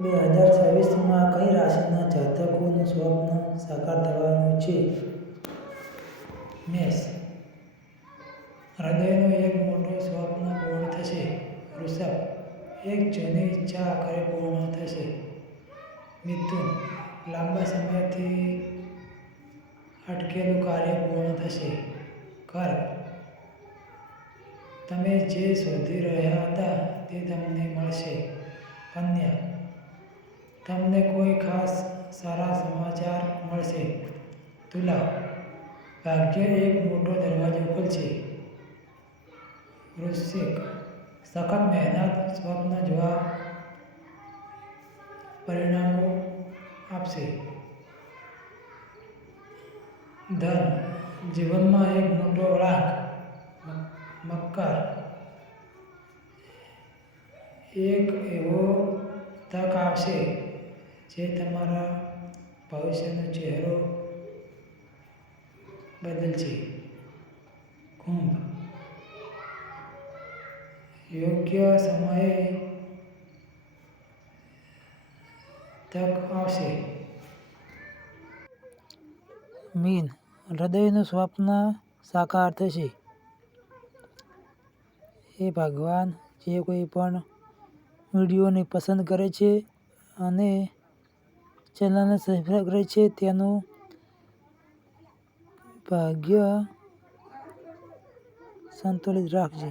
2026માં કઈ રાશિના જાતકોનું સ્વપ્ન સાકાર થવાનું છે? મેષ, હૃદયનું એક મોટું સ્વપ્ન પૂર્ણ થશે. વૃષભ, એક જૂની ઈચ્છા આખરે પૂર્ણ થશે. મિથુન, લાંબા સમયથી અટકેલું કાર્ય પૂર્ણ થશે. કર્ક, તમે જે શોધી રહ્યા હતા તે તમને મળશે. કન્યા, તમને કોઈ ખાસ સારા સમાચાર મળશે. તુલા, ભાગ્ય એક મોટો દરવાજો ખોલશે. વૃશ્ચિક, સખત મહેનત સ્વપ્ન જોવા પરિણામો આપશે. ધન, જીવનમાં એક મોટો વળાંક. મકર, એક એવો તક આવશે જે તમારા ભવિષ્યનો ચહેરો બદલશે. કુંભ, યોગ્ય સમયે તક આવશે. મીન, હૃદયનું સ્વપ્ન સાકાર થશે. હે ભગવાન, જે કોઈ પણ વિડીયોને પસંદ કરે છે અને ચેનલને સબસ્ક્રાઈબ કરે છે તેનું ભાગ્ય સંતુલિત રાખજે.